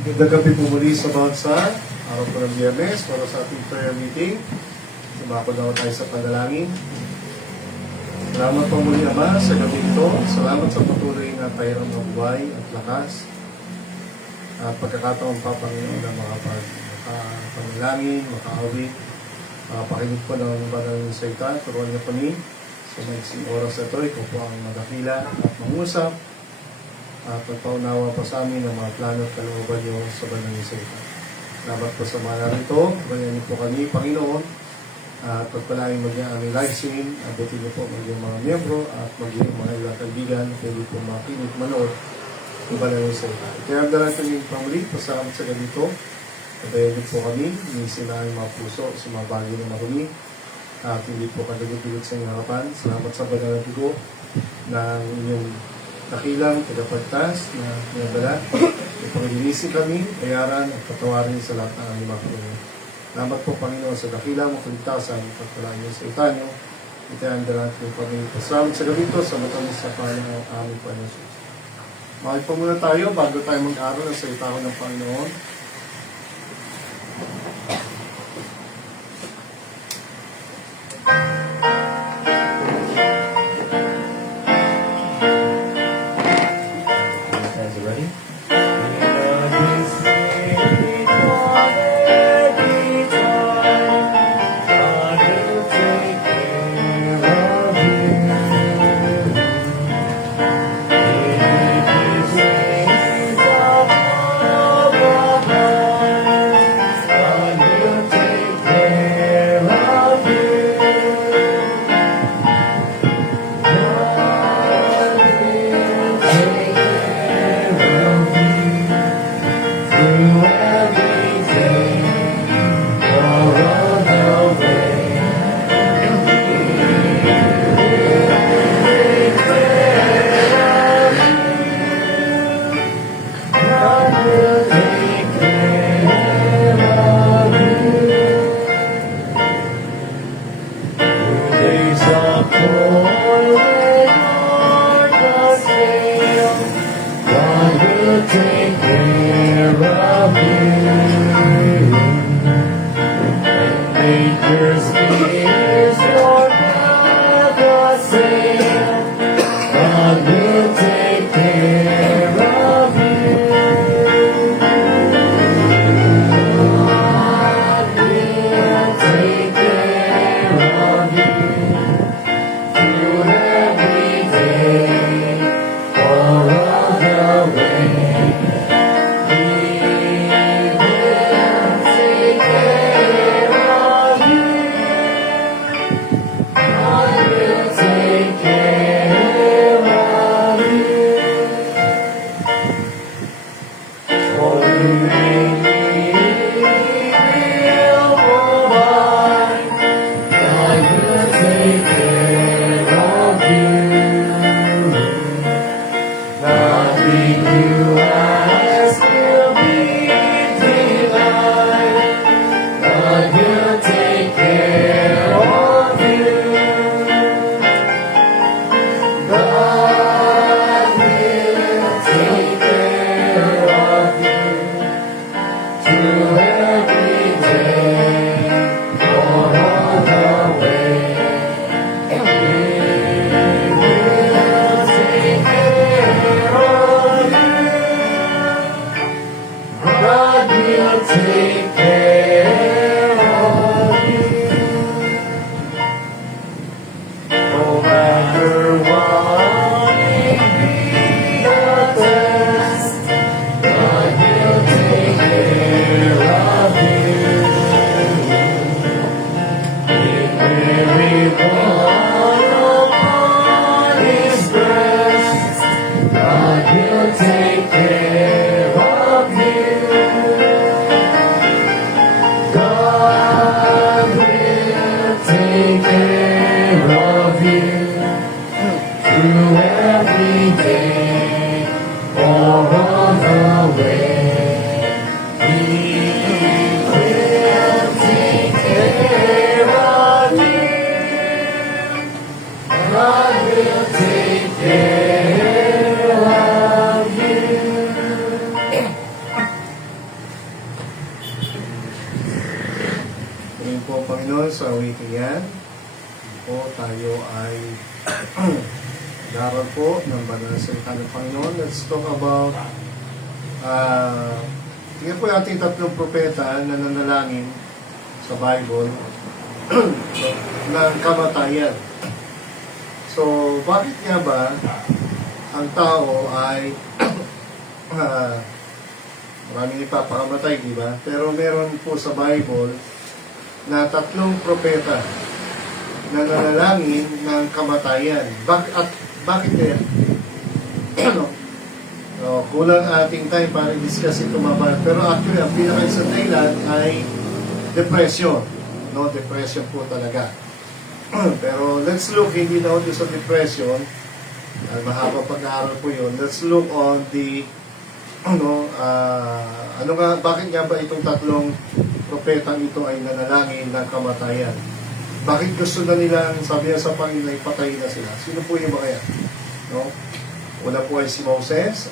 Magandang gabi po muli sa bawat sa araw po ng Biyernes para sa ating prayer meeting. Sumako daw tayo sa panalangin. Salamat po muli, Ama, sa gabi ito. Salamat sa patuloy na tayo ng buhay at lakas. At pagkakataon pa, Panginoon, na makapanalangin, makaawit, makapakinig po ng banal ng salita. Turuan niyo kami sa maiksing oras na ito. Ikaw po ang madakila at mangusap. At magpaunawa pa sa amin ang mga plano at kalooban niyo sa banal ng salita. Salamat po sa mga narito. Banyanin po kami, Panginoon. At pagpalain maging aming live stream. Abutin niyo po maging mga miyembro at maging mga ilang kaibigan. Pwede po makinig, manood ng banal ng salita. Kaya ang dalang kami pamuli, pasalamat sa ganito. Kabayan po kami, inisin na ang mga puso sa mga bagay na mahuli. At hindi po kagalit-galit sa inyong harapan. Salamat sa banal na dugo ng inyong dakilang tagapagtas na pinabala. Ipangilisin kami, bayaran at patawarin sa lahat ng aming mga Panginoon. Salamat po, Panginoon, sa dakilang makaligtasan at pagpalaan niyo sa itanyo. Ito ang dalang po kami. Pasalamat sa gabi ito sa matamis sa Panginoon ng aming Panginoon. Makit pa muna tayo bago tayo mag-aaral ng salita ng Panginoon. meeting yan. Po, tayo ay daral po ng banal na salita ng Panginoon. Let's talk about tingnan po natin tatlong propeta na nanalangin sa Bible ng kamatayan. So, bakit nga ba ang tao ay maraming ipapakamatay, di ba? Pero meron po sa Bible na tatlong propeta na nanalangin ng kamatayan. Bakit kaya? Kulang ating time para i-discuss ito mabaya. Pero actually, ang pinaka-isang dahilan ay depression. No, depression po talaga. Pero let's look, hindi na sa depression. Mahaba pag-aaral po yun. Let's look on the bakit nga ba itong tatlong propetang ito ay nanalangin ng kamatayan? Bakit gusto na nilang sabi sa Panginoon ay patayin na sila? Sino po yung mga yan? No? Una po ay si Moses.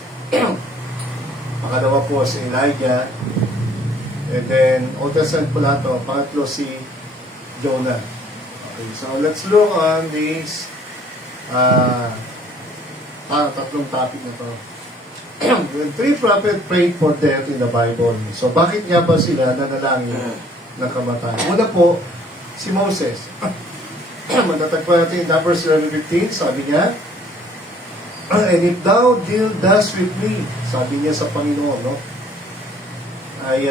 Pangalawa po si Elijah. And then, Old Testament po lahat. Pangatlo si Jonah. Okay, so let's look on these tatlong topic na to. The three prophets prayed for death in the Bible. So, bakit nga ba sila nanalangin ng kamatayan? Una po, si Moses. Matatagpuan natin in Numbers 11:15, sabi niya, and if thou deal thus with me, sabi niya sa Panginoon, no? Ay,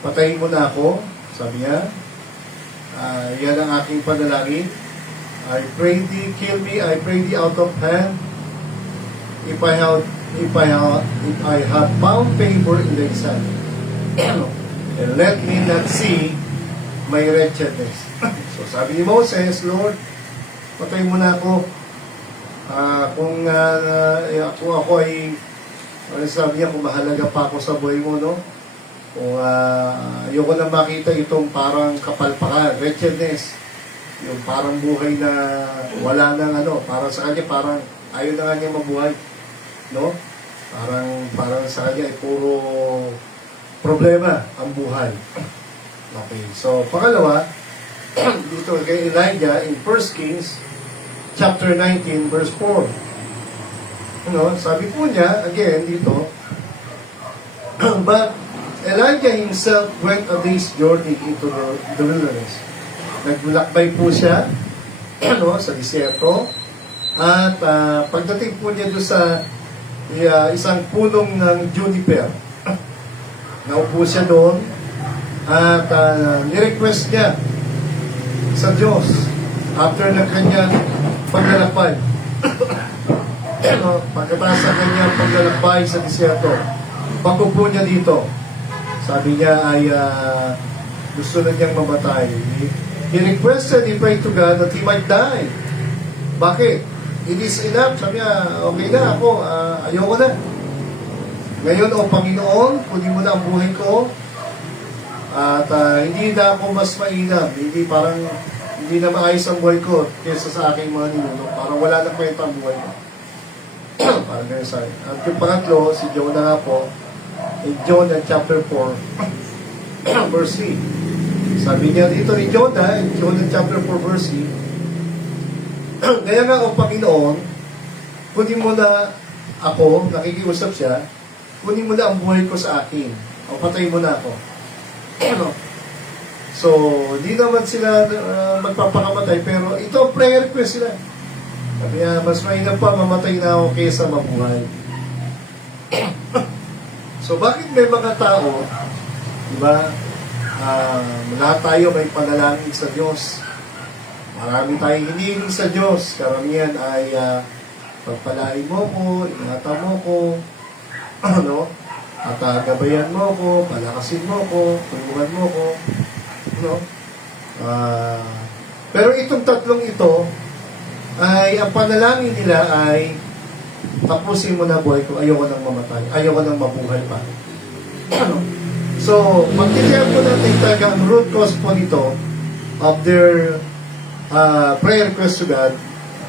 patayin mo na ako, sabi niya. Yan ang aking panalangin. I pray thee, kill me, I pray thee out of hand. If I have found favor in thy sight, and let me not see my wretchedness. So sabi ni Moses, Lord, patay mo na ako. Kung ako ay, sabi niya, kung mahalaga pa ako sa buhay mo, no? Kung ayoko na makita itong parang kapalpakan, wretchedness, yung parang buhay na wala nang para sa kanya, parang ayaw na nga niya mabuhay. No? Parang sa kanya ay puro problema ang buhay. Okay. So, pangalawa, dito kay Elijah in 1 Kings chapter 19 verse 4. Sabi po niya, again, dito, but Elijah himself went a day's journey into the wilderness. Naglakbay po siya sa disyerto. At pagdating po niya doon sa isang punong ng juniper, naupo siya doon at nirequest niya sa Diyos after ng kanyang paglalakbay. Pagkatapos ng kanyang paglalakbay sa disyerto, pag-upo niya dito, sabi niya ay gusto na niyang mamatay. He requested, he prayed to God that he might die. Bakit? It is enough. Sabi niya, okay na ako, ayoko na. Ngayon, Panginoon, kunin mo na ang buhay ko. At hindi na ako mas mainam. Hindi na maayos ang buhay ko kaysa sa aking mga ninuno. Parang wala na kwenta ang buhay ko. Parang ganyan sa'yo. At yung pangatlo, si Jonah nga po, in Jonah chapter 4, verse 3. Sabi niya dito ni Jonah, in Jonah chapter 4, verse 3, kaya nga, Panginoon, kunin mo na ako, nakikiusap siya, kunin mo na ang buhay ko sa akin. Patayin mo na ako. So, di naman sila magpapakamatay, pero ito ang prayer request sila. Sabi niya, mas mainam pa mamatay na ako kaysa mabuhay. So, bakit may mga tao, di ba, lahat tayo may panalangin sa Diyos. Marami tayong hinihiling sa Diyos. Karamihan ay pagpalain mo ko, ingatan mo ko, at gabayan mo ko, palakasin mo ko, tulungan mo ko. Pero itong tatlong ito, ay ang panalangin nila ay tapusin mo na buhay ko, ayoko nang mamatay, ayoko nang mabuhay pa. So, magtitiyak po natin talaga ang root cause po nito of their prayer request to God.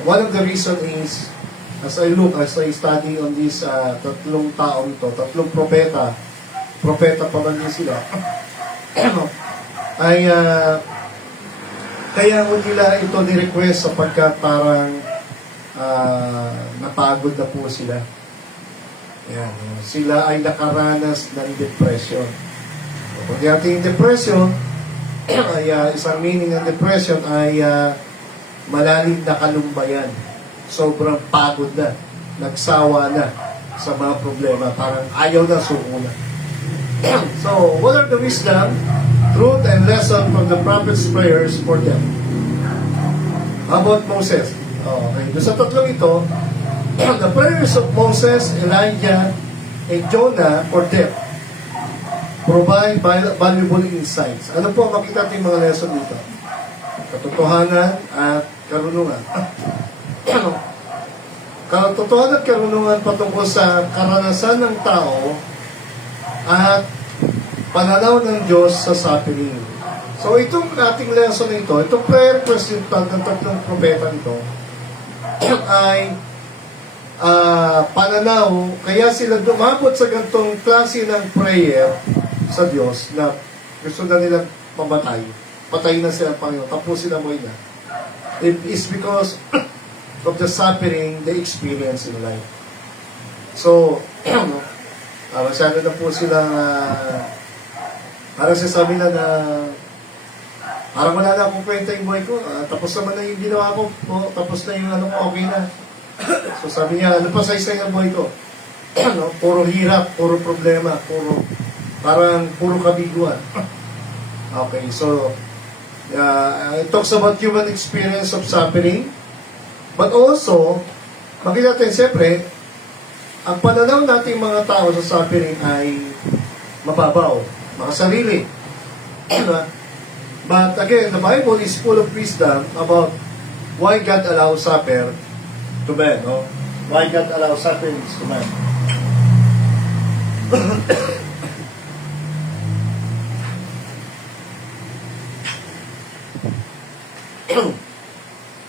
One of the reason is, as I study on this tatlong taong ito, tatlong propeta pa man din sila, ay Kaya mo nila ito ni-request sapagkat parang napagod na po sila. Yan. Sila ay nakaranas ng depression. Kung ating depression, ay isang meaning ng depression ay malalim na kalumbayan. Sobrang pagod na. Nagsawa na sa mga problema. Parang ayaw na, suko na. So, what are the wisdom, truth, and lesson from the prophet's prayers for them? How about Moses? Okay, doon sa tatlong ito, the prayers of Moses, Elijah, and Jonah for them provide valuable insights. Ano po ang makita natin mga lesson dito? Katotohanan at karunungan. Katotohanan at karunungan patungkol sa karanasan ng tao at pananaw ng Diyos sa suffering. So itong ating lesson na ito, itong prayer presental ng tatlong propeta nito, ay pananaw, kaya sila dumabot sa ganitong klase ng prayer sa Diyos na gusto na nilang mamatay. Patay na sila Panginoon, tapos sila mo na. It is because of the suffering they experience in life. So, masyado na po silang parang sasabi na parang wala na akong kwenta yung buhay ko. Tapos naman na yung ginawa ko. Tapos na yung okay na. So sabi niya, ano pa sa isa yung buhay ko? Puro hirap, puro problema, puro kabiguan. Okay, so it talks about human experience of suffering. But also, makita natin, siyempre, ang pananaw nating mga tao sa suffering ay mababaw, makasarili. But again, the Bible is full of wisdom about why God allows suffering to man, no? Why God allows suffering to man.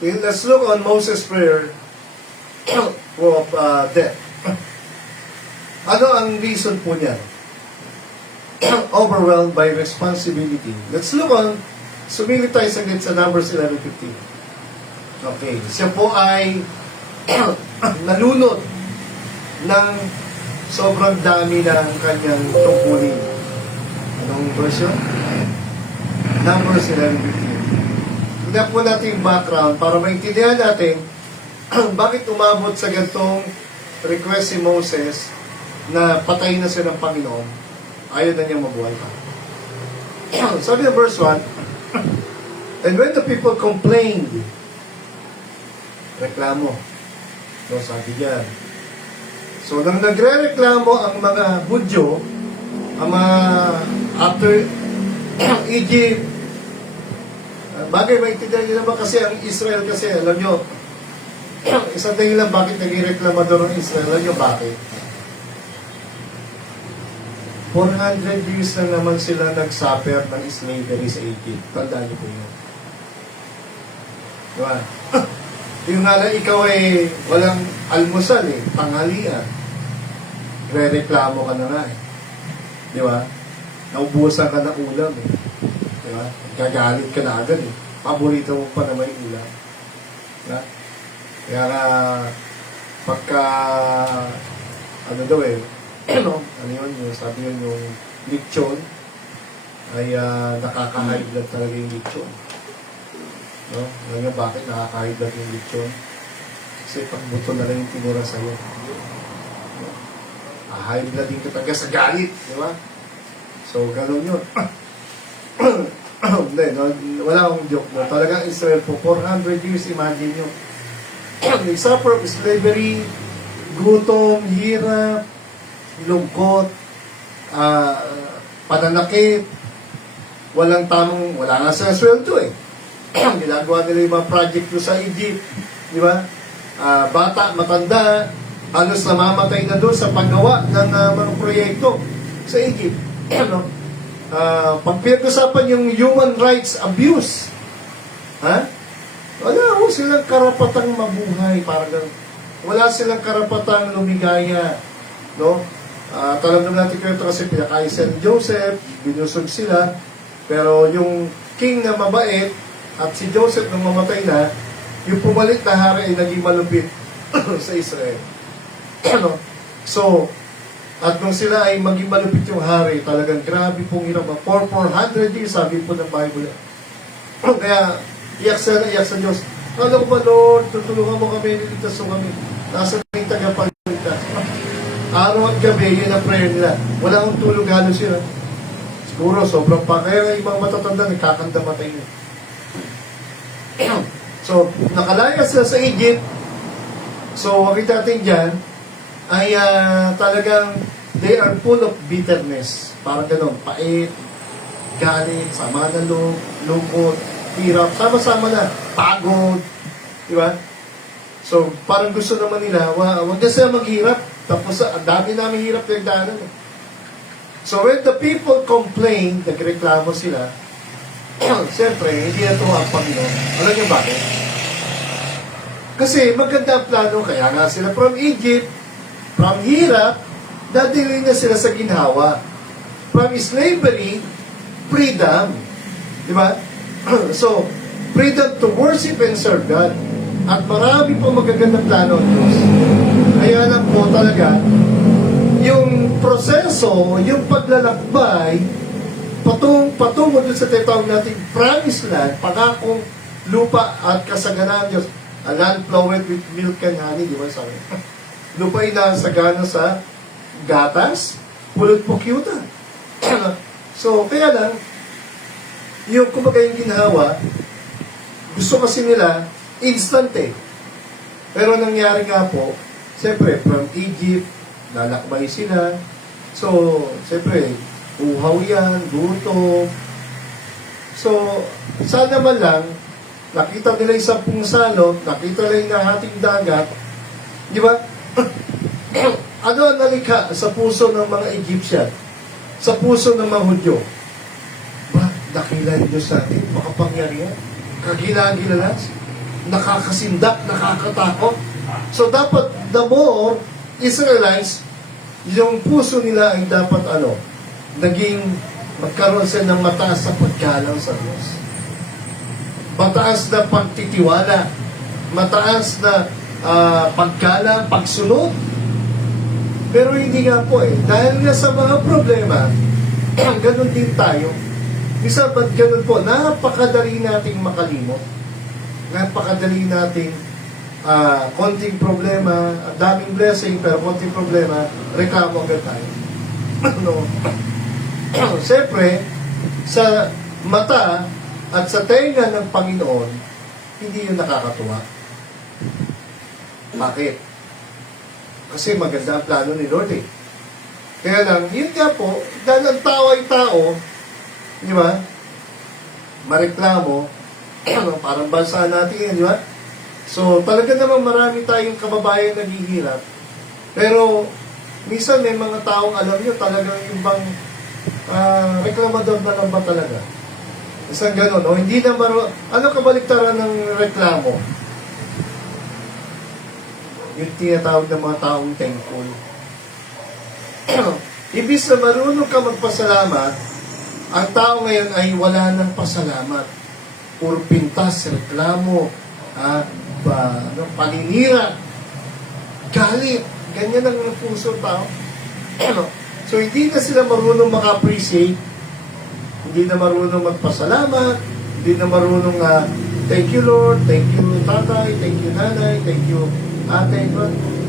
Let's look on Moses' prayer of death. Ano ang reason po niya? Overwhelmed by responsibility. Let's look on, sumili tayo saglit sa Numbers 11:15. Okay, siya po ay nalunod ng sobrang dami ng kanyang tungkulin. Anong version? Numbers 11:15. Tignan po natin yung background para maintindihan natin bakit umabot sa ganitong request si Moses na patayin na siya ng Panginoon. Ayaw na niya mabuhay pa. Sabi ng verse 1, and when the people complained, reklamo. So sabi niya, so nang nagre-reklamo ang mga Hudyo, ang mga after Egypt, bagay maintindihan niyo naman kasi ang Israel kasi, alam nyo, isang dahilan bakit naging reklamador ng Israel, alam nyo bakit? 400 years na naman sila nag-suffer ng slavery sa Egypt. Tandaan niyo po yun. Diba? Yung nga lang, ikaw ay walang almusal tanghalian. Re-reklamo ka na nga Diba? Naubusan ka ng ulam Diba? Gagalit ka na agad Paborito mo pa naman yung ulam. Diba? Kaya nga, pagka, ano yun, sabi yun yung lechon, ay nakaka-high blood talaga yung lechon. No? Alam niyo bakit nakaka-high blood yung lechon? Kasi pagbuto na lang yung tinira sa'yo. No? High blood din ka talaga sa galit, di ba? So, gano'n yun. Hindi, wala akong joke na. Talagang Israel po, 400 years, imagine nyo. They suffer of slavery, gutom, hirap, lungkot, pananakit, wala nga sa sweldo ginagawa nila yung mga project doon sa Egypt, di ba? Bata, matanda, halos namamatay na doon sa paggawa ng mga proyekto sa Egypt. Pag pinag-usapan yung human rights abuse, wala silang karapatang mabuhay, parang wala silang karapatang lumigaya, no? Alam naman natin ito kasi pinakain si Joseph, binusog sila, pero yung king na mabait, At si Joseph, nung mamatay na, yung pumalit na hari ay naging malupit sa Israel. Ano? So, at nung sila ay maging malupit yung hari, talagang grabe pong hirap. For 400 years, sabi po ng Bible. Kaya, iyak sa Diyos. Alam ko ba, Lord, tutulungan mo kami, niligtas mo kami. Nasa may tagapagligtas. Araw at gabi, yun ang prayer nila. Wala akong tulog halos yun. Siguro, sobrang pa. Kaya yung mga matatanda, nagkakanda matay yun. So, nakalaya sila sa Egypt. So, makita natin dyan, ay talagang they are full of bitterness. Parang ganun, pait, galit, sama na lungkot, hirap, sama-sama na, pagod, di ba? So, parang gusto naman nila, wag na sila maghirap, tapos ang dami namin hirap na daanan. So, when the people complain, nagreklamo sila, siyempre, hindi na ito ang Panginoon. Alam niyo bakit? Kasi maganda ang plano, kaya nga sila from Egypt, from hirap, dadalhin na sila sa ginhawa. From slavery, freedom. Di ba? So, freedom to worship and serve God. At marami po magagandang plano ang Diyos. Kaya lang po talaga, yung proseso, yung paglalakbay, patungo dun sa tinatawag natin promised land, pangakong lupa at kasaganaan Diyos. A land floweth with milk and honey, di ba sabi? Lupa ay nasagana sa gatas, pulot po kyuta. So, kaya lang, yung kumbaga yung ginhawa, gusto kasi nila, instant eh. Pero nangyari nga po, siyempre, from Egypt, lalakbay sila. So, siyempre, uhaw yan, gutom. So, sana man lang, nakita nila yung 10 salot, nakita nila yung nahating dagat, di ba? Ano ang nalikha sa puso ng mga Egyptian? Sa puso ng mga Hudyo? Ba, dakila yung Diyos natin, makapangyarihan, kagila-gilala, nakakasindak, nakakatakot. So dapat, the more Israelites, yung puso nila ay dapat naging magkaroon sila ng mataas sa paggalang sa Diyos. Mataas na pagtitiwala, mataas na paggalang, pagsunod. Pero hindi nga po eh. Dahil nga sa mga problema, ganun din tayo. Isa ba't ganun po? Napakadali nating makalimot. Napakadali nating konting problema, daming blessing, pero konting problema, reklamo agad tayo. Siyempre, sa mata at sa tenga ng Panginoon, hindi yun nakakatuwa. Bakit? Kasi maganda ang plano ni Lord eh. Kaya lang, yun nga po, dahil ang tao ay tao, di ba? Mareklamo, parang bansa natin yan, di ba? So, talaga naman marami tayong kababayan naghihirap. Pero, minsan may mga taong alam nyo, talagang yung bang reklamador na lang ba talaga? Isang gano'n, no? Hindi na ano kabaliktaran ng reklamo? Yung tinatawag ng mga taong thankful. Ibig na marunong ka magpasalamat, ang tao ngayon ay wala ng pasalamat. Puro pintas, reklamo, paninira, galit. Ganyan ang puso ng tao. So, hindi na sila marunong maka-appreciate, hindi na marunong magpasalamat, hindi na marunong thank you Lord, thank you tatay, thank you nanay, thank you ate.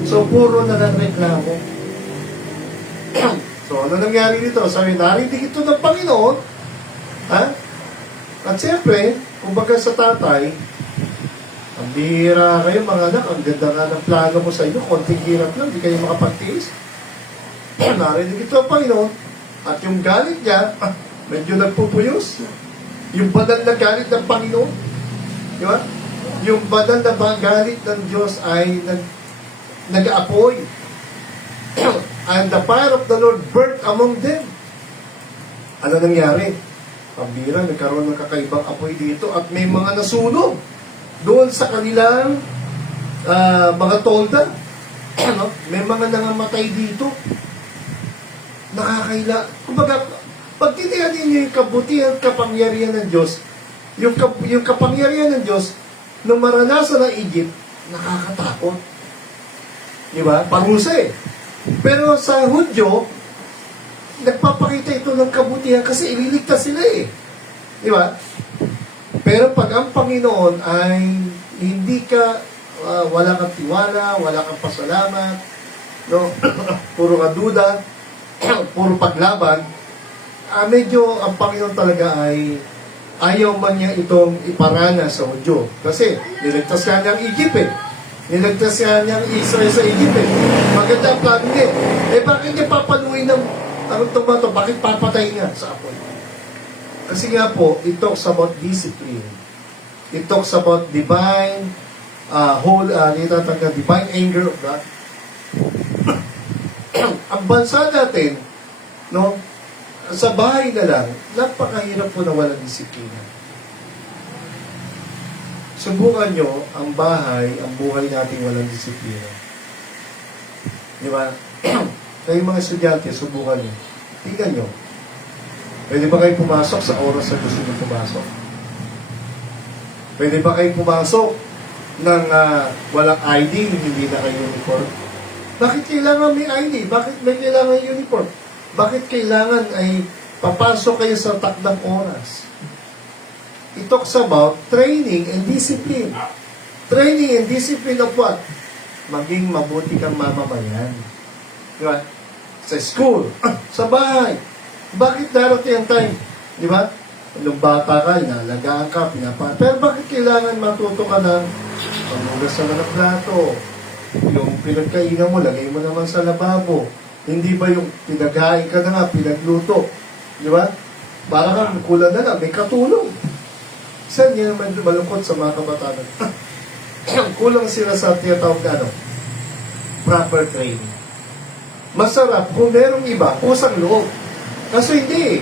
So, puro na lang reklamo. So, ano nangyari dito? Sabi, narinig ito ng Panginoon. Ha? At siyempre, kumbaga sa tatay, ang bihira kayo mga anak, ang ganda nga ng plano ko sa inyo, konting hirap lang, hindi kayo makapagtiis. Narinig ito ang Panginoon. At yung galit niya, medyo nagpupuyos. Yung banal na galit ng Panginoon. Di ba? Yung banal na galit ng Diyos ay nag-aapoy. And the fire of the Lord burnt among them. Ano nangyari? Pambira, nagkaroon ng kakaibang apoy dito at may mga nasunog doon sa kanilang mga tolda. May mga nangamatay dito. Nakakaila. Kumbaga, pag tinihan ninyo yung kabutihan, kapangyarihan ng Diyos, yung kapangyarihan ng Diyos, nung maranasan ng Egypt, nakakatakot. Di ba? Parusa eh. Pero sa Hudyo, nagpapakita ito ng kabutihan kasi ililigtas sila eh. Di ba? Pero pag ang Panginoon ay hindi ka, wala kang tiwala, wala kang pasalamat, no? Puro ka duda, puro paglaban, medyo ang Panginoon talaga ay ayaw man niya itong iparana sa Hudyo. Kasi niligtas nga niya ang Egypt eh. Niligtas nga niya ang Israel sa Egypt eh. Maganda ang plano niya eh. Bakit niya papaluin ng tomato? Bakit papatay niya sa apoy? Kasi nga po, it talks about discipline. It talks about divine divine anger of God. Ang bansa natin, no, sa bahay na lang, napakahirap po na walang disiplina. Subukan nyo ang bahay, ang buhay natin walang disiplina. Di ba? Kayo mga estudyante, subukan nyo. Tingnan nyo. Pwede ba kayo pumasok sa oras na gusto nyo pumasok? Pwede ba kayo pumasok ng walang ID, hindi na kayo uniform? Bakit kailangan may ID? Bakit may kailangan uniform? Bakit kailangan ay papasok kayo sa takdang oras? It talks about training and discipline. Training and discipline of what? Maging mabuti kang mamamayan. Diba? Sa school, sa bahay. Bakit darating ang time? Di ba? Nung bata ka, inalagaan ka, pinapa. Pero bakit kailangan matuto ka ng pagmugas na ng plato? Yung pinagkainan mo, lagay mo naman sa lababo. Hindi ba yung pinaghain ka na nga, pinagluto? Di ba? Para kang kulang na lang, may katulong. Saan yan naman malungkot sa mga kabataan? Kulang sila sa tinatawag na proper training. Masarap kung merong iba, kusang loob. Kasi hindi eh.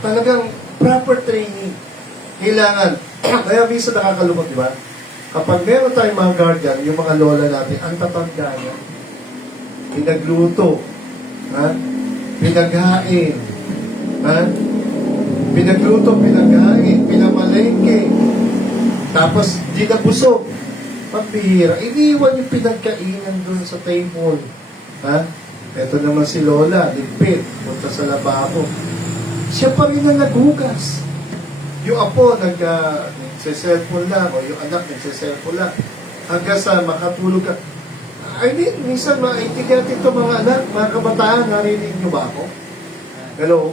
Talagang proper training. Kailangan. Kaya minsan nakakalungkot, di ba? Kapag meron tayong mga guardian, yung mga lola natin, ang tatanda niya, pinagluto, ha? Pinaghain, ha? Pinagluto, pinaghain, pinamalengke, tapos di nabusog. Pambihira. Iniwan yung pinagkainan doon sa table. Ha? Ito naman si Lola, ligpit, punta sa lababo. Siya pa rin ang naghugas. Yung apo, nagse-cellphone lang, o yung anak, nagse-cellphone lang. Hanggang sa makatulog ka. I mean, minsan maintindihan ito mga anak, mga kabataan, narinig nyo ba ako? Hello?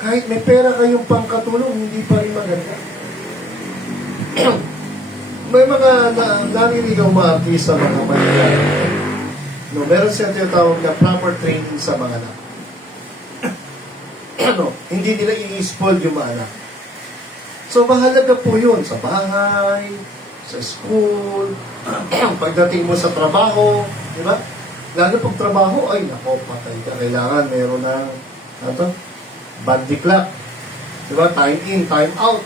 Kahit may pera kayong pangkatulong, hindi pa rin maganda. May mga narinig ang mga artista, mga Manila. No, meron siya tinatawag na proper training sa mga anak. Hindi nila i-spoil yung mga anak. So, mahalaga po yun sa bahay, sa school, pagdating mo sa trabaho, di ba? Lalo pag trabaho, ay, nako, patay ka. Kailangan meron ng, body clock. Di ba? Time in, time out.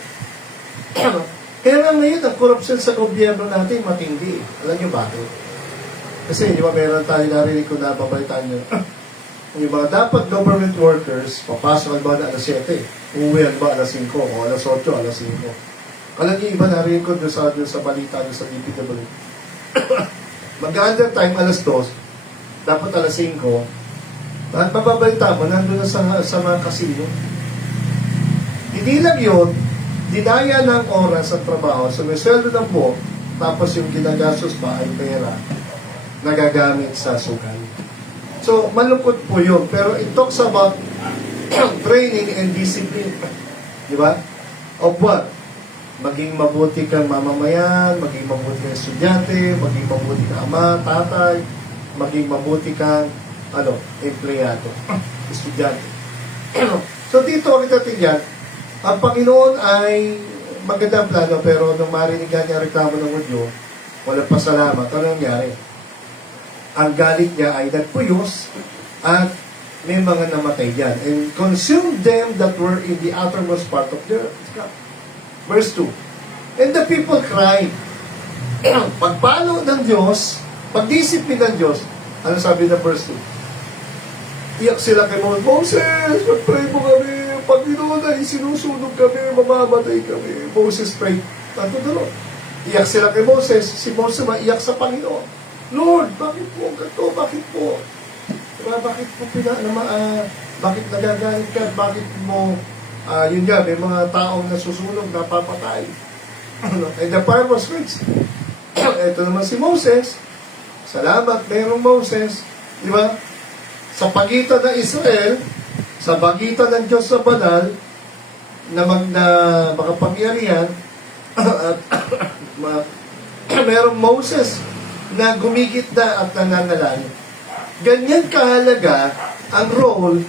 Kaya nga ngayon, ang corruption sa gobyerno natin matindi. Alam niyo bakit? Kasi, di ba, meron tayo narinig ko na babalitaan nyo. Yung mga dapat government workers, papasok ba na alas 7, uuwi ba alas 5, o alas 8, alas 5. Alam niyo, iba narinig ko doon sa balita doon sa DPW. Mag-under time alas 2, dapat alas 5, at mababalita mo, nandun na sa mga kasino. Hindi lang yun, dinaya ng oras at trabaho, sumisweldo ng buo, tapos yung ginagastos pa ay pera nagagamit sa sugal. So, malungkot po yun. Pero it talks about training and discipline. Di ba? Of what? Maging mabuti kang mamamayan, maging mabuti kang estudyante, maging mabuti kang ama, tatay, maging mabuti kang empleyado, estudyante. So, dito kita tingnan, ang Panginoon ay magandang plano, pero nung marinig niya reklamo ng Hudyo, walang pasalamat. Ano nangyari? Ang galit niya ay nagpuyos at may mga namatay diyan. And consumed them that were in the outermost part of the earth. Verse 2. And the people cried. Pagpalo ng Diyos, pagdisiplin ng Diyos, ano sabi ng verse 2? Iyak sila kay Moses, mag-pray mo kami, Panginoon ay sinusunog kami, mamamatay kami. Moses prayed unto the Lord. Iyak sila kay Moses, si Moses maiyak sa Panginoon. Lord, bakit po ganito? Bakit po? Diba, bakit po bakit nagagalit ka? Bakit mo, yun nga, may mga taong nasusunog, napapatay. And the fire was quenched. Ito naman si Moses. Salamat, mayroong Moses. Di ba? Sa pagitan ng Israel, sa pagitan ng Diyos sa banal, na makapangyarihan, at mayroong Moses na gumigit na at nananalangin. Ganyan kahalaga ang role,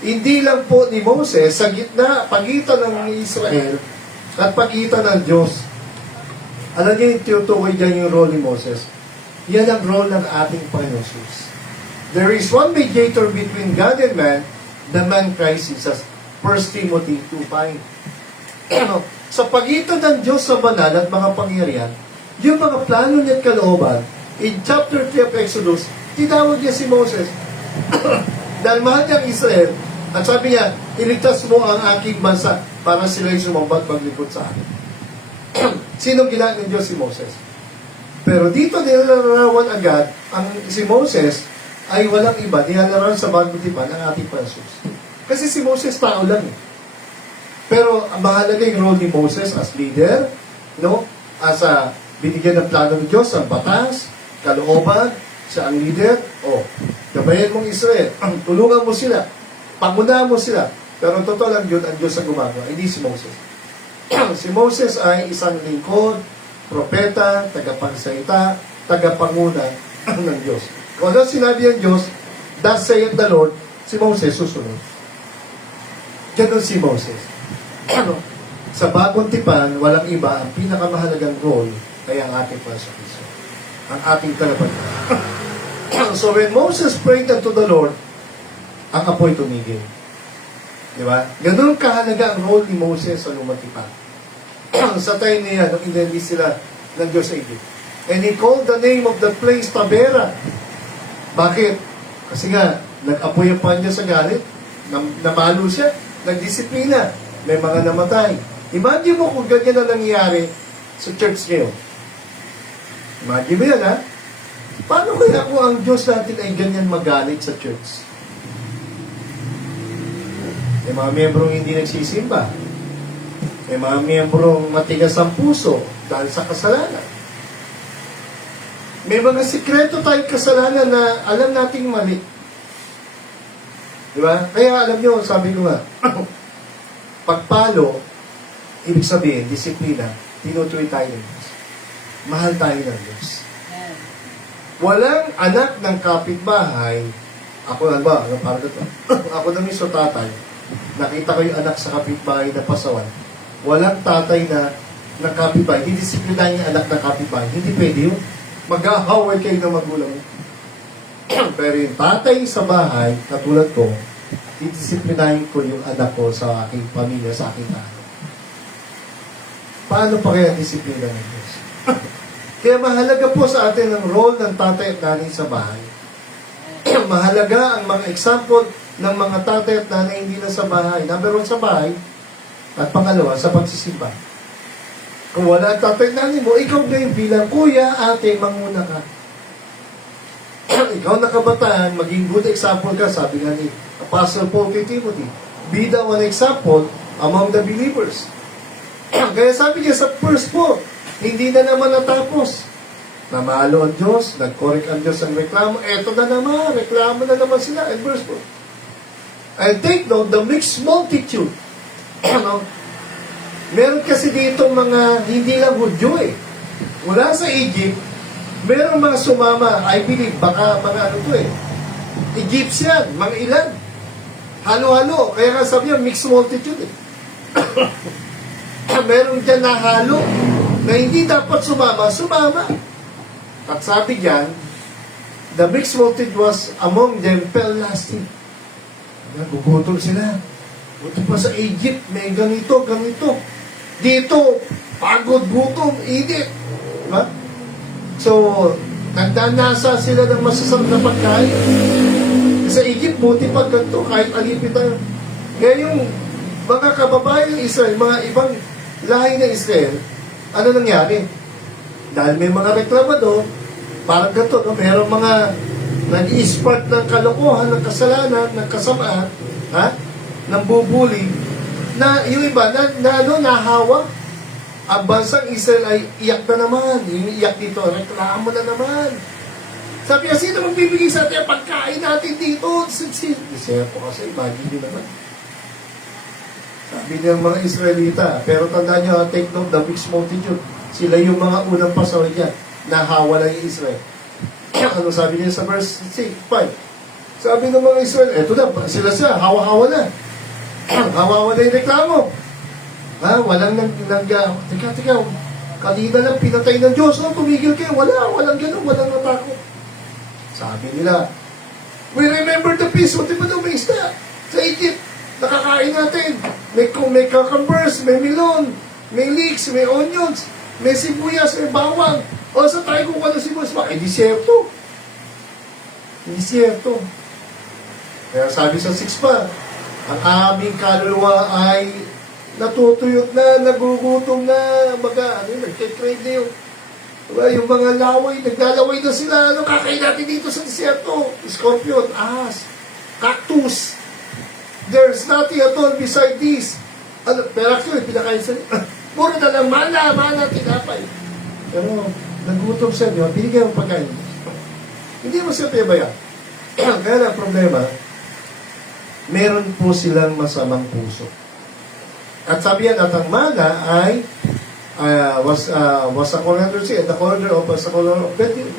hindi lang po ni Moses sa gitna, pagitan ng Israel at pagitan ng Diyos. Alam niyo yung tinutukoy dyan yung role ni Moses? Yan ang role ng ating Panginoon Jesus. There is one mediator between God and man, the man Christ Jesus. 1 Timothy 2:5. Sa pagitan ng Diyos sa banal at mga pangyarihan, yung mga plano niya at kalooban, in chapter 3 of Exodus, tinawag niya si Moses. Dahil mahal niya ang Israel, at sabi niya, iligtas mo ang aking bansa para sila'y sumambat maglipot sa akin. Sinong ginagawa ng Diyos? Si Moses. Pero dito nilalarawan agad, si Moses ay walang iba, nilalarawan sa bagong tipan ang ating Panginoon. Kasi si Moses tao lang eh. Pero ang mahalaga yung role ni Moses as leader, no? As binigyan ng plano ng Diyos, ang batas, kalooban, siya ang leader, gabayan mong Israel, tulungan mo sila, pangunahan mo sila. Pero ang totoo lang yun, ang Diyos ang gumagawa, hindi si Moses. Si Moses ay isang lingkod, propeta, tagapagsalita, tagapanguna ng Diyos. Kung ano sinabi ng Diyos, thus saith the Lord, si Moses susunod. Ganon si Moses. Sa bagong tipan, walang iba, ang pinakamahalagang role ay ang ating Panginoon, ang ating tagapagsalita. So when Moses prayed unto the Lord, ang apoy tumigil. Di ba? Ganun kahalaga ang role ni Moses sa lumang tipan. Sa time niya, nung inalis sila ng Diyos sa Egypt. And he called the name of the place Tabera. Bakit? Kasi nga, nag-apoy ang panya sa galit, namalo siya, nagdisiplina, may mga namatay. Imagine mo kung ganyan na nangyayari sa church ngayon. Imagine mo yan, ha? Paano kaya kung ang Diyos natin ay ganyan magalit sa church? May mga miyembrong hindi nagsisimba. May mga miyembrong matigas ang puso dahil sa kasalanan. May mga sikreto tayong kasalanan na alam nating mali. Diba? Kaya alam nyo, sabi ko nga, pagpalo, ibig sabihin, disiplina, tinutuloy tayo ng Diyos. Mahal tayo ng Diyos. Walang anak ng kapitbahay, ako na ba, ako na mismo tatay, nakita ko yung anak sa kapitbahay na pasawan. Walang tatay na kapitbahay, hindi disiplinahin yung anak ng kapitbahay. Hindi pwede yun. Mag-ahaway kayo ng magulang mo. Pero yung tatay sa bahay, katulad ko, didisiplinahin ko yung anak ko sa aking pamilya, sa aking anak. Paano pa kaya disiplina ng Diyos? Kaya mahalaga po sa atin ang role ng tatay at nanay sa bahay. Mahalaga ang mga example ng mga tatay at nanay hindi na sa bahay. Number 1 sa bahay, at pangalawa, sa pagsisimba. Kung wala ang tatay at nanay mo, ikaw ngayon bilang kuya, ate, manguna ka. Ikaw na kabataan, maging good example ka, sabi nga ni Apostle Paul kay Timothy. Be thou an example among the believers. Kaya sabi niya sa first Paul, hindi na naman natapos. Namalo ang Diyos, nag-correct ang Diyos ang reklamo. Eto na naman, reklamo na naman sila. And verse 4. And take note, the mixed multitude. Meron kasi dito mga, hindi lang Hudyo eh. Mula sa Egypt, meron mga sumama, I believe, baka mga ano to eh. Egyptian, mga ilan. Halo-halo. Kaya nga sabi niya, mixed multitude eh. Meron dyan na halo na hindi dapat sumama, sumama. At sabi diyan, the mixed multitude was among them fell lasting. Nagugutol sila. Buti pa sa Egypt, may ganito, ganito. Dito, pagod, gutom, init. Diba? So, nagdanasa sila ng masasarap na pagkain. Sa Egypt, buti pa ganito, kahit alipin tayo. Kaya yung mga kababayan ng Israel, mga ibang lahi ng Israel, ano nangyari? Dahil may mga reklamado, parang ganito, no? Merong mga nag-i-spark ng kalokohan, ng kasalanan, ng kasamaan, ha? Ng bubuli, na yung iba, nahawa. Ang bansang Israel ay iyak na naman. Yung iyak dito, reklamo na naman. Sabi niya, sino magbibigay sa atin ang pagkain natin dito? Deserto kasi, imagine nyo naman. Sabi niya mga Israelita, pero tandaan niyo, take note, the mixed multitude. Sila yung mga unang pasaway niya. Nahawa lang yung Israel. Ano sabi niya sa verse 6, 5? Sabi ng mga Israel, eto na, sila, hawa-hawa na. Hawa-hawa na yung reklamo. Ha, walang teka, kanina lang pinatay ng Diyos, tumigil kayo, walang ganun, walang natakot. Sabi nila, we remember the peace, di ba daw may isda? Sa Egypt, nakakain natin, may cucumbers, may melon, may leeks, may onions, may sibuyas, may bawang, o sa tayo kung ano sibuyas, disyerto. Disyerto. Kaya sabi sa 6 pa, ang aming kaluluwa ay natutuyot na, nagugutom na, nagkikrave na yung, diba, yung mga laway, naglalaway na sila, kakain natin dito sa disyerto, scorpion, ahas, cactus, there's nothing at all beside this. Pero actually, pinakain sa puro na lang, mana, tinapay. Pero, nagutom siya, di ba, binigyan mo pagkain. Hindi mo siya payabayan. Kaya na problema, meron po silang masamang puso. At sabi yan, at ang mana ay was a coriander seed, the coriander of a coriander of Bethlehem.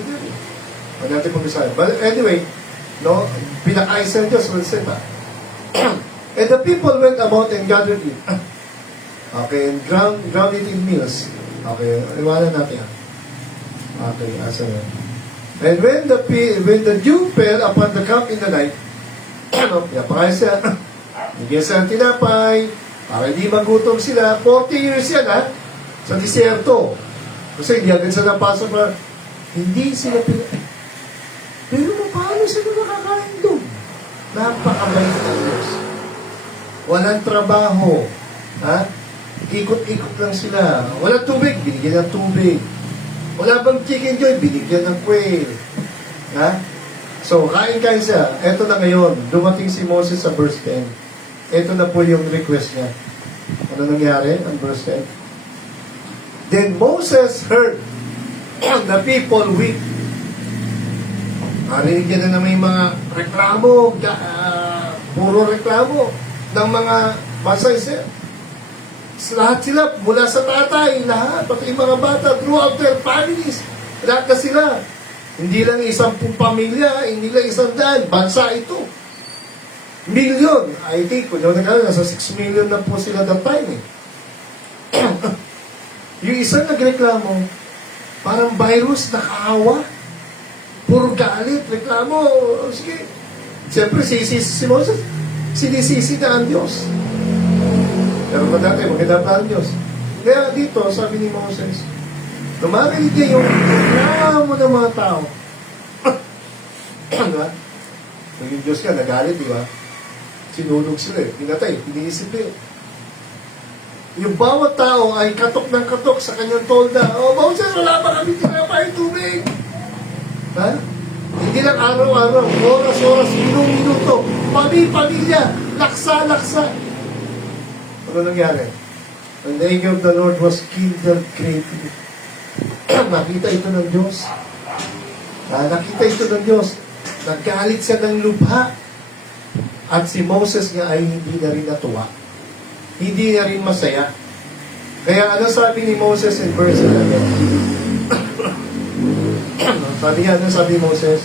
Huwag natin pag-isahin. But anyway, no, pinakain sa Diyos, and the people went about and gathered it. Okay, and ground it in mills. Okay, iwanan natin yan. Okay, asa yan. And when the dew fell upon the camp in the night, pinapakain siya, bigyan siya ng tinapay, para hindi magutom sila. 40 years yan, ha? Sa disyerto. Kasi hindi agad sila napasok na, hindi sila pero paano sila nakakain doon? Napakabait ng Diyos. Walang trabaho. Ha? Ikot-ikot lang sila. Walang tubig, binigyan ng tubig. Wala bang chicken joy, binigyan ng quail. Ha? So, kain-kain siya. Eto na ngayon, dumating si Moses sa verse 10. Ito na po yung request niya. Ano nangyari? Ang verse 10. Then Moses heard the people weep. Narinig niya na naman yung mga reklamo, puro reklamo ng mga bansang Israel. Lahat sila, mula sa tatay, lahat, pati yung mga bata, throughout their families, lahat na sila. Hindi lang 10 pamilya, hindi lang 100, bansa ito. Million. I think, kung nasa 6 million na po sila that time eh. Yung isang nagreklamo, parang virus, nakaawa. Puro galit, reklamo. Sige. Siyempre, sisisi si Moses. Sinisisi na ang Diyos. Pero dati, maganda pa ang Diyos. Kaya dito, sabi ni Moses, lumarinig niya yung reklamo ng mga tao. Diba? Yung Diyos ka, nagalit, di ba? Sinunog sila eh. Pinatay, piniisip eh. Yung bawat tao ay katok ng katok sa kanyang tolda. Moses, wala pa kami tinapay tubig. Ha? Hindi lang araw-araw, oras-oras, minuto, pamilya, laksa. Ano nangyari? And the angel of the Lord was kindled greatly. Nakita ito ng Diyos. Nakita ito ng Diyos. Naggalit siya ng lubha. At si Moses nga ay hindi na rin natuwa. Hindi na rin masaya. Kaya ano sabi ni Moses in verse 11? Sabi niya, ano sabi Moses?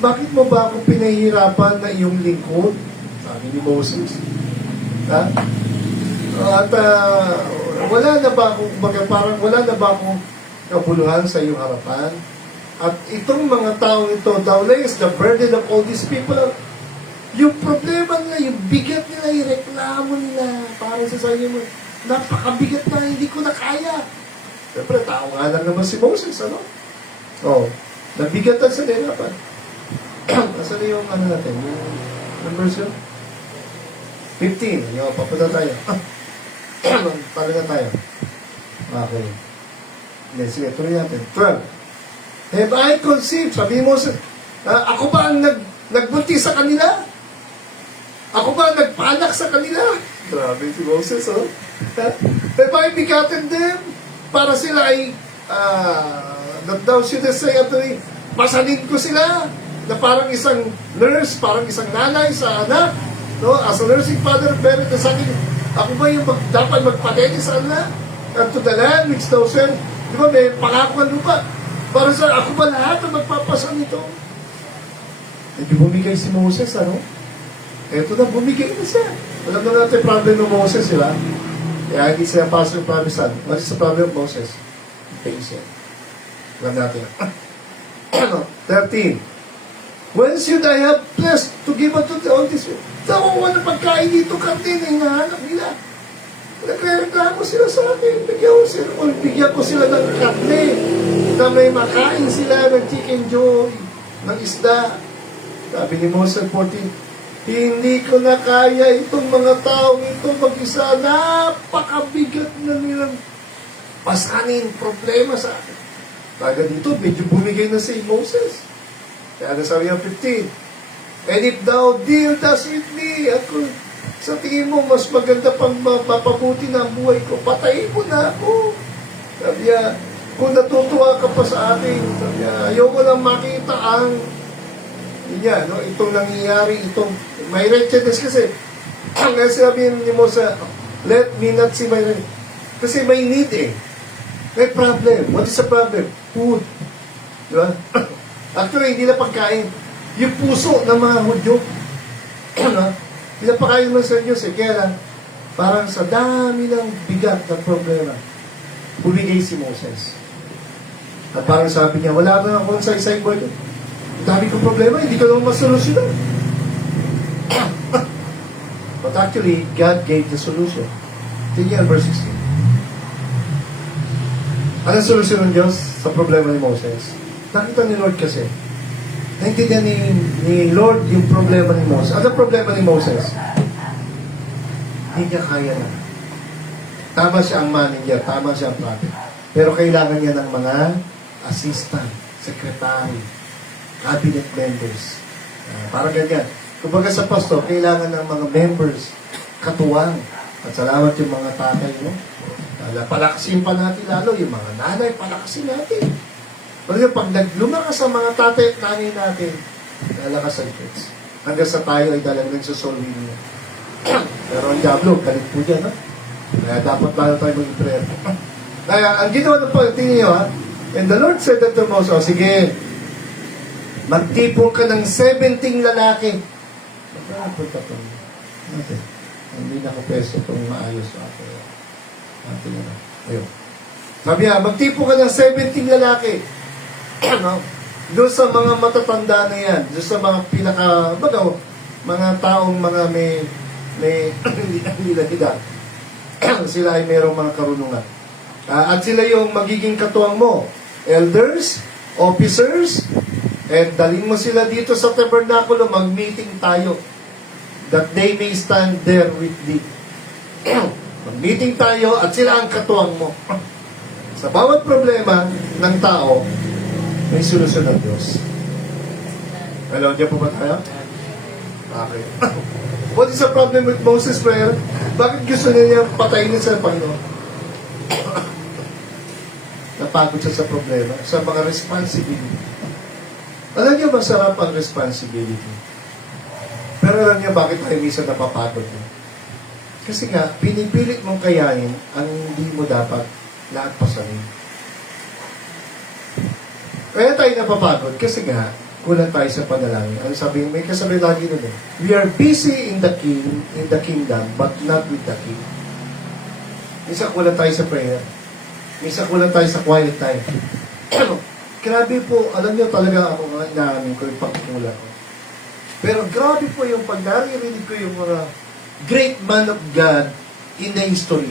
Bakit mo ba ako pinahihirapan na iyong lingkod? Sabi ni Moses. Ha? At wala na ba akong kabuluhan sa iyong harapan? At itong mga tao ito, thou layest the burden of all these people. Yung problema nila, yung bigat nila, yung reklamo nila, parang sasabihin mo, napakabigat na, hindi ko na kaya. Siyempre, tao nga lang naman si Moses, ano? Nabigatan sa nila pa. Nasaan yung ano natin, yung verse yun? 15. Yung papunta tayo. Talaga tayo. Okay. Hindi, sige, tuloy natin. 12. Have I conceived? Sabi mo, ako ba ang nagbuntis sa kanila? Ako ba ang nagpanak sa kanila? Grabe si Moses, oh. Have I begotten them? Para sila ay, that thou shouldest say unto me, pasanin ko sila, na parang isang nurse, parang isang nanay sa anak, no? As a nursing father, very sa akin, ako ba yung dapat magpatente sa anak? And to the land which thou shalt, di ba, may pangako ng lupa. Para sa ako ba lahat ang magpapasa nito? Hindi bumigay si Moses, ano? Eto na, bumigay na siya. Alam na natin yung problem ng Moses, sila. Kaya hindi siya pasok yung promise. What is the problem of Moses? Patient. Alam natin. 13. When should I have blessed to give unto all this? Tawawa na pagkain dito, karne na hinahanap nila. Nagre-reklamo sila sa akin. Bigyan ko sila ng karne na may makain sila ng chicken joy, ng isda. Sabi ni Moses 14, hindi ko na kaya itong mga taong ito mag-isa. Napakabigat na nilang pasanin problema sa akin. Taga dito, medyo bumigay na si Moses. Kaya nasabi niya 15, and if thou deal thus with me, ako, sa tingin mo, mas maganda pang mapapabuti na ang buhay ko, patayin mo na ako. Sabi niya, kung natutuwa ka pa sa akin, sabi niya, ayoko lang makita ang niya, no? Itong nangyayari, itong may wretchedness kasi. Kaya sinabi ni Moses, let me not see my need. Kasi may need eh. May problem. What is the problem? Food. Di ba? Actually, hindi na pagkain. Yung puso ng mga Hudyo. Hindi na pagkain naman sa Diyos eh. Kaya lang, parang sa dami ng bigat na problema, bumigay si Moses. At parang sabi niya, wala na akong sa-isay ko. Dami kong problema, hindi ko naman masolusyonan. But actually, God gave the solution. Tingnan verse 16. Anong solusyon ng Diyos sa problema ni Moses? Nakita ni Lord kasi. Naintindihan ni Lord yung problema ni Moses. Ano problema ni Moses? Hindi niya kaya na. Tama siya ang manager, tama siya ang prophet. Pero kailangan niya ng mga assistant, secretary, cabinet members. Parang ganyan. Kumbaga sa pastor, kailangan ng mga members, katuwang. At salamat yung mga tatay, no? Palakasin pa natin lalo, yung mga nanay, palakasin natin. Pero pag naglumakas sa mga tatay at nanay natin, lalakas ang church. Hanggang sa tayo ay talagang nagsasolve niya. Pero ang diablo, galit po dyan, no? Kaya dapat tayo mag-prayer. Kaya ang ginawa ng pagtingin niyo, ha? And the Lord said unto Moses, sige, magtipon ka ng 17 lalaki. Magpunta po. Natin. Hindi na ko peso itong maayos sa akin. Natin na. Ayun. Sabi niya, magtipon ka ng 17 lalaki. No? Doon sa mga matatanda na yan, doon sa mga mga taong mga may nila sila ay mayroong mga karunungan. At sila yung magiging katuwang mo. Elders, officers, and dalhin mo sila dito sa tabernakulo, mag-meeting tayo. That they may stand there with thee. Mag-meeting tayo at sila ang katuwang mo. Sa bawat problema ng tao, may solusyon ng Diyos. Hello, diyan po ba tayo? Okay. What is the problem with Moses' prayer? Bakit gusto niya patayin sa Panginoon? Napagod siya sa problema, sa mga responsibility. Alam niyo, masarap ang responsibility. Pero alam niyo bakit tayo minsan napapagod mo? Kasi nga, pinipilit mong kayanin ang hindi mo dapat lahat pasanin. Kaya tayo napapagod kasi nga, kulang tayo sa panalangin. Ano sabi, may kasabi lagi nun eh. We are busy in the kingdom, but not with the king. Minsan kulang tayo sa prayer. Minsan kulang tayo sa quiet time. Grabe po, alam niyo talaga ako nga inaamin ko yung pagkukulang ko. Pero grabe po yung pag naririnig ko yung mga great man of God in the history.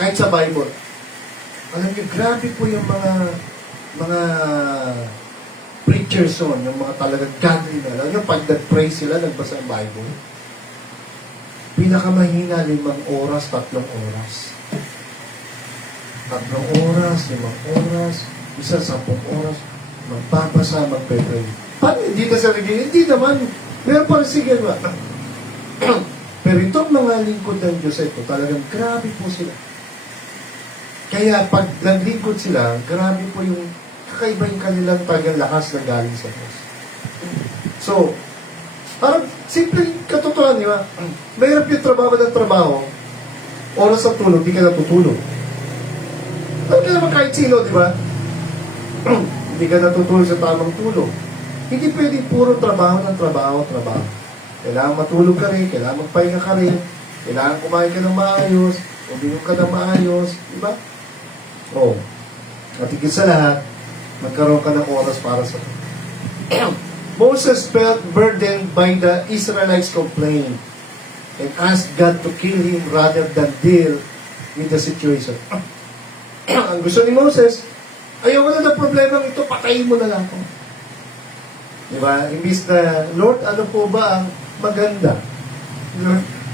Kahit sa Bible. Alam niyo, grabe po yung mga preachers on, yung mga talagang godly na. Alam niyo, pag nag-pray sila, nagbasa ang Bible, pinakamahina 5 oras, 3 oras. 3 oras, 5 oras, isa 10 oras, magpapasa, magpe-pray. Paano hindi na sa regime? Hindi naman. Meron pa rin sige ba? Pero itong mga lingkod ng Diyos ito, talagang grabe po sila. Kaya pag naglingkod sila, grabe po yung kakaiba yung kanilang talagang lakas na galing sa Diyos. So, parang simple katotohanan, di ba? Mahirap yung trabaho ng trabaho, oras ng tulog, di ka natutulog. Ano ka naman kahit sino, di ba? Hindi ka natutulog sa tamang tulog. Hindi pwedeng puro trabaho ng trabaho. Kailangan matulog ka rin, kailangan magpahinga ka rin, kailangan kumain ka ng maayos, uminom ka ng maayos, di ba? Oo. At higit sa lahat, magkaroon ka ng oras para sa Moses felt burdened by the Israelites' complaint and asked God to kill him rather than deal with the situation. Ang gusto ni Moses, ayaw na ng problemang ito, patayin mo na lang ako. Diba? Imbis na, Lord, ano po ba ang maganda?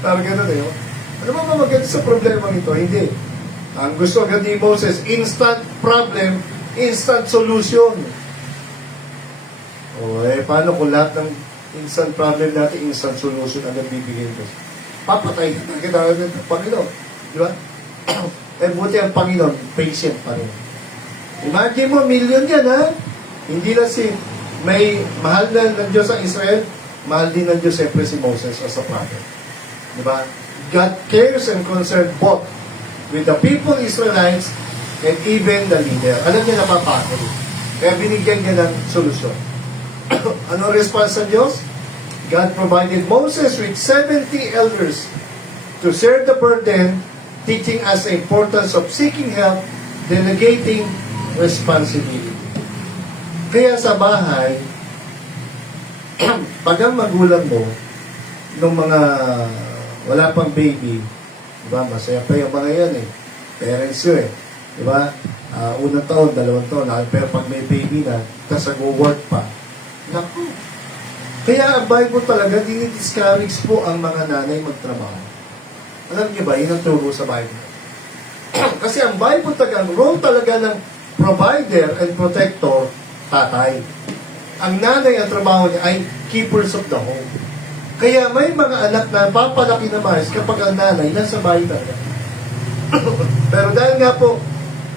Parang gano'n eh. Ano ba maganda sa problemang ito? Hindi. Ang gusto agad ni Moses, instant problem, instant solution. O paano kung lahat ng instant problem natin, instant solution agad bibigyan ko? Papatay kita ng Panginoon. Di ba? Buti ang Panginoon, patient pa rin. Imagine mo, million yan, ha? Hindi lang may mahal na ng Diyos ang Israel, mahal din ng Diyos siyempre si Moses as a prophet. Di ba? God cares and concerned both with the people Israelites and even the leader. Alam niya napapakot. Kaya binigyan niya ng solusyon. Ano response ng Diyos? God provided Moses with 70 elders to share the burden, teaching us the importance of seeking help, delegating responsibility. Kaya sa bahay, pag ang magulang mo, nung mga wala pang baby, diba, masaya pa yung mga yan eh. Parents yun eh. Diba? Unang taon, 2 taon, pero pag may baby na, tapos nag-work pa, naku. Kaya ang Bible talaga, dinidiscourage po ang mga nanay magtrabaho. Alam niyo ba, yun ang turo sa Bible. Kasi ang Bible talaga, ang role talaga ng provider and protector, tatay. Ang nanay, ang trabaho niya ay keepers of the home. Kaya may mga anak na papalaki na mais kapag ang nanay nasa bahay talaga. Pero dahil nga po,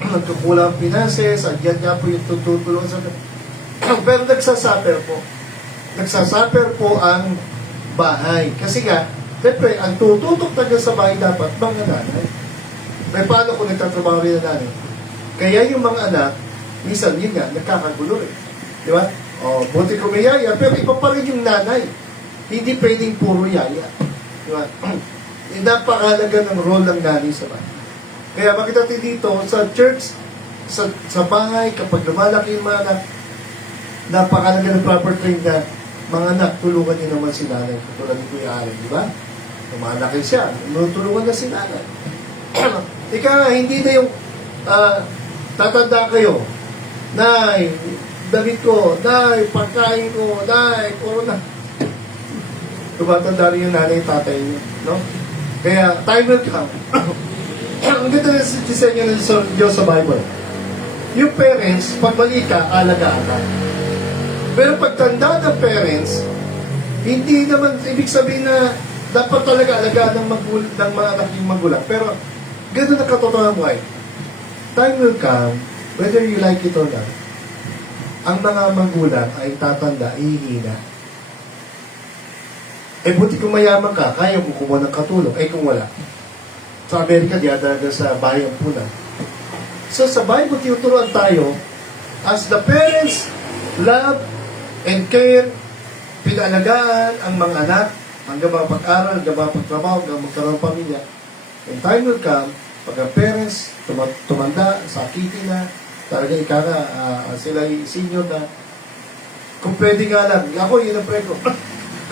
nagkukulang finances, agyan nga po yung tutulong sa... Pero nagsasuffer po. Nagsasuffer po ang bahay. Kasi nga, siyempre, ang tututok talaga sa bahay dapat, mga nanay. May paano kung nagtatrabaho rin ang nanay? Kaya yung mga anak, minsan, yun nga, nagkakagulo eh. Di ba? O, buti ko may yaya, pero iba pa rin yung nanay. Hindi pwedeng puro yaya. Di ba? Napakahalaga ng role ng nanay sa bahay. Kaya makita natin dito, sa church, sa bahay, kapag lumalaki yung mga anak, napakahalaga ng proper train na mga anak, tulungan niyo naman si nanay. Tulad ni Kuya Allen, di ba? Lumalaki siya, tulungan na si nanay. Ika nga, hindi na yung tatanda kayo, Nay, damit ko, Nay, pagkain ko, Nay, puro na. Tumatanda rin yung nanay, tatay niyo, no? Kaya, time will come. Ang ganda na disenyo ng Diyos sa Bible. Yung parents, pag mali ka, alagaan ka. Pero pag tanda ng parents, hindi naman, ibig sabihin na dapat talaga alagaan ng mga anak yung magulang. Pero, gano'n na katotohanan mo ay, time will come, whether you like it or not, ang mga magulang ay tatanda, ihihina. Buti kung mayaman ka, kaya mo kumuha ng katulong. Kung wala. Sa Amerika, diadala sa bayang puna. So, sa Bible, tinuturuan tayo, as the parents love and care, pinalagaan ang mga anak, hanggang mapag-aral, hanggang mapagtrabaho, hanggang magkaroon ng pamilya. And time will come, pag ang parents tumanda, sakiti na, talaga sila senior na, kung pwede nga lang, ako yun ang pre ko,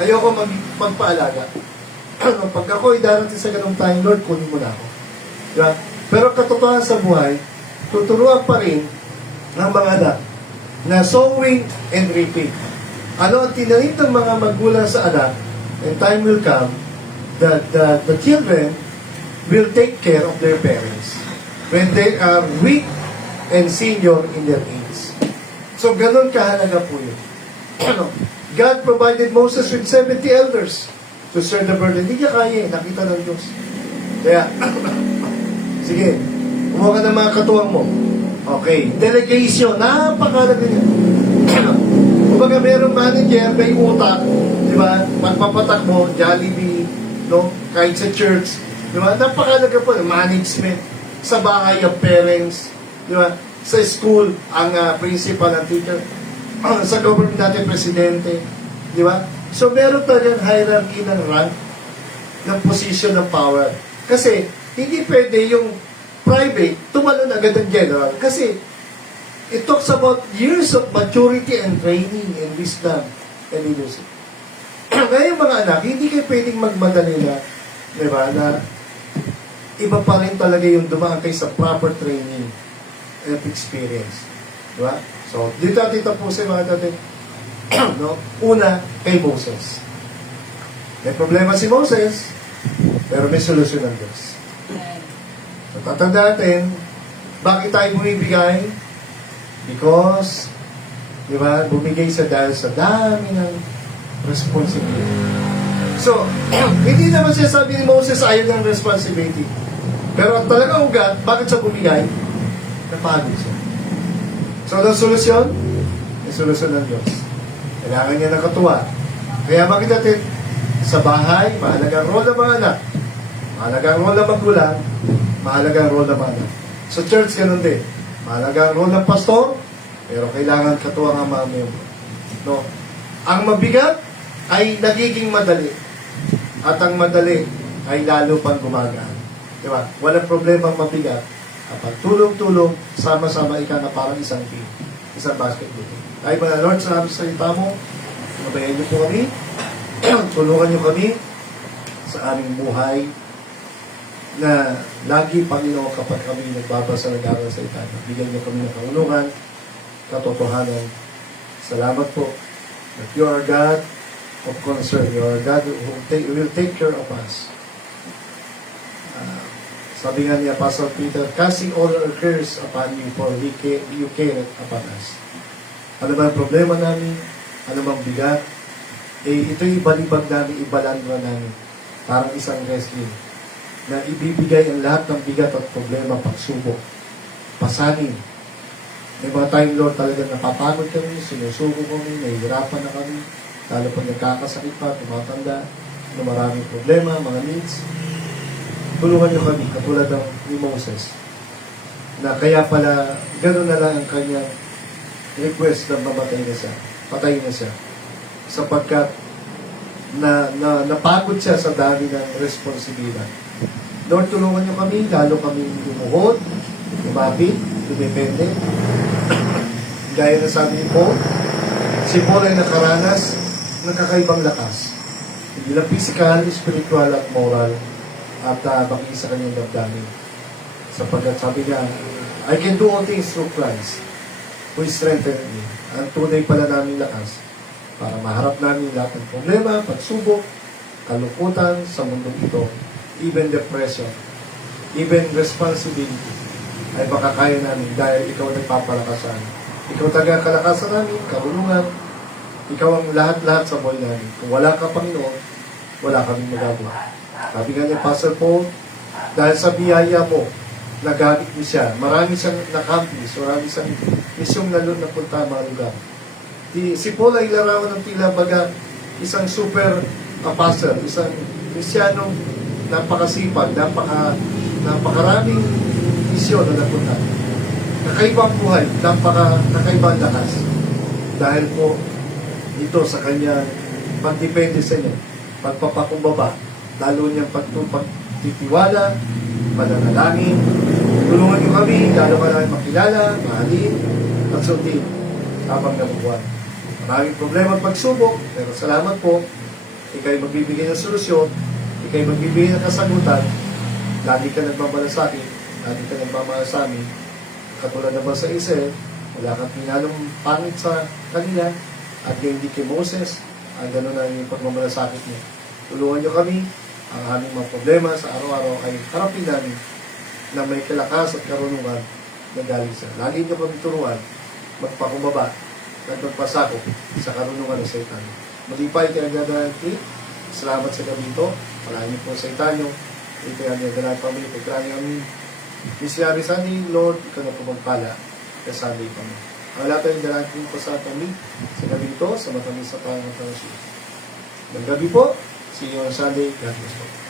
ayoko magpaalaga. Pag ako darating sa ganung time, Lord, kunin mo na ako. Diba? Pero katotohanan sa buhay, tuturuan pa rin ng mga anak na sowing and reaping. Ano ang tinanim ng mga magulang sa anak, and time will come, the children will take care of their parents when they are weak and senior in their age. So, ganun kahalaga po yun. God provided Moses with 70 elders to share the burden. Hindi niya kaya, nakita ng Diyos. Kaya, sige, kumuha ka ng mga katuwang mo. Okay, delegation, napakalaga niya. Kumbaga, merong manager, may utak, di ba? Magpapatak mo, Jollibee, no? Kahit sa church, di ba? Napakalaga po, management, sa bahay, ang parents, di ba? Sa school, ang principal, ang teacher, sa government natin, presidente, di ba? So, meron talagang hierarchy ng rank, ng position ng power. Kasi, hindi pwede yung private, tumalon agad ang general. Kasi, it talks about years of maturity and training and wisdom and leadership. Kaya mga anak, hindi kayo pwedeng magmadali na, di ba, na iba pa rin talaga yung dumaan kayo sa proper training and experience. Di ba? So, dito natin tapusin mga natin. No? Una, kay Moses. May problema si Moses, pero may solusyon ng Diyos. So, tatanda natin, bakit tayo bumibigay? Because, di ba, bumigay sa dahil sa dami ng responsibility. So, hindi naman siya sabi ni Moses ayaw ng responsibility. Pero ang talagang ugat, bakit siya bumigay? Napagod siya. So, ang solusyon? May solusyon ng Diyos. Kailangan niya ng katuwa. Kaya makita natin, sa bahay, mahalagang role ng mga anak. Mahalagang role ng magulang. Mahalagang role ng mga anak. Sa church, ganun din. Mahalagang role ng pastor, pero kailangan katuwang ang mga miyembro. No? Ang mabigat ay nagiging madali. At ang madali ay lalo pang gumagaan. Diba? Walang problema ang mabigat. Kapag tulong-tulong, sama-sama ika na parang isang team. Isang basketball team. Ay mga Lord, salamat sa salita mo. Mabayan niyo po kami. Tulungan niyo kami sa aming buhay na lagi, Panginoon, kapag kami nagbabasa ng aral sa salita, bigyan niyo kami ng kaunungan, katotohanan. Salamat po that you are God of concern. You are God who will take care of us. Sabi nga ni Apostle Peter, casting all our cares upon you, for you care upon us. Ano ba ang problema namin? Ano bang bigat? Ito'y ibalibag namin, ibalandra namin. Parang isang wrestling na ibibigay ang lahat ng bigat at problema, pagsubok, pasanin. May mga time, Lord, talaga napapagod kami, sinusuko kami, nahihirapan na kami, lalo pag nagkakasakit pa, tumatanda, na maraming problema, mga needs. Tulungan niyo kami, katulad ng ni Moses, na kaya pala, gano'n na lang ang kanyang request na mamatay na siya, patay na siya, sapagkat napagod siya sa dami ng responsibilidad. Lord, tulungan niyo kami, lalo kami lumuhod, lumapit, dumepende. Gaya na sabi ni Paul, si Paul ay nakaranas ng kakaibang lakas. Hindi lang physical, spiritual at moral at baki sa kanyang damdamin. Sapagkat sabi niya, I can do all things through Christ who strengthened me. Ang tunay pala namin lakas para maharap namin lahat ng problema, pagsubok, kalungkutan sa mundong ito, even depression, even responsibility, ay makakaya namin dahil ikaw nagpapalakas sa amin. Ikaw taga-kalakasan namin, karunungan, ikaw ang lahat-lahat sa buhay namin. Kung wala ka, Panginoon, wala kaming magagawa. Sabi nga ni Pastor Paul, dahil sa biyaya mo, nagamit mo siya. Marami siyang nakamplis, marami siyang misyong napunta mga lugar. Si Paul ay larawan ng tila baga isang super apostle, isang Kristiyanong napakasipag, napakaraming misyon na napunta. Kakaibang buhay, kakaibang lakas. Dahil po ito sa kanya pagdepende sa inyo, pagpapakumbaba, lalo niyang pagtitiwala, pananalangin. Tulungan niyo kami, lalo ka namin makilala, mahalin, at sundin habang nabubuhay. Maraming problema at pagsubok, pero salamat po, ikaw'y magbibigay ng solusyon, ikaw'y magbibigay ng kasagutan, lagi ka nagmamalasakit, lagi ka nagmamalasamin, katulad naman sa Israel, wala kang pinalong pangit sa kanila, at hindi kay Moses, ang gano'n na yung pagmamalasakit niya. Tulungan niyo kami, ang aming mga problema sa araw-araw ay harapin namin na may kalakas at karunungan na galing sa. Lagi niyo kami turuan, magpakumbaba at magpasakop sa karunungan ng Satan. Malipay kaya nagdadalaki. Salamat sa gabi ito. Palagi po sa itanyo. Ito yung nagdadalaki kami. Pagkakaya kami. Misyari Sunday, Lord, ikaw na pumagpala. Kasabi kami. Ang lahat ay dalaki po sa kami sa gabi ito, sa matamis sa pangalan ng Diyos. Maggabi po. See you on Sunday. God bless po.